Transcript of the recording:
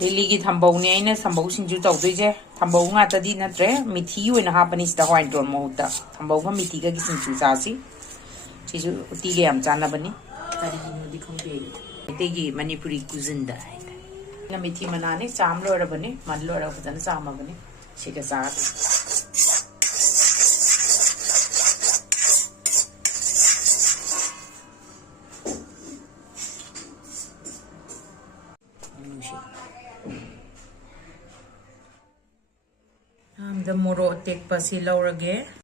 Daily ki thambau ne aina thambau singju tawdoi je thambau nga ta di natre mithi oina hapani sta white don mauta thambau ga mithi ga ki singju sa si chisu uti ge am chana bani tari no di khong de te gi manipuri cuisine da na methi mana ne cham lo ra bani man lo ra bani chama bani siga sa the moro take pasi laurage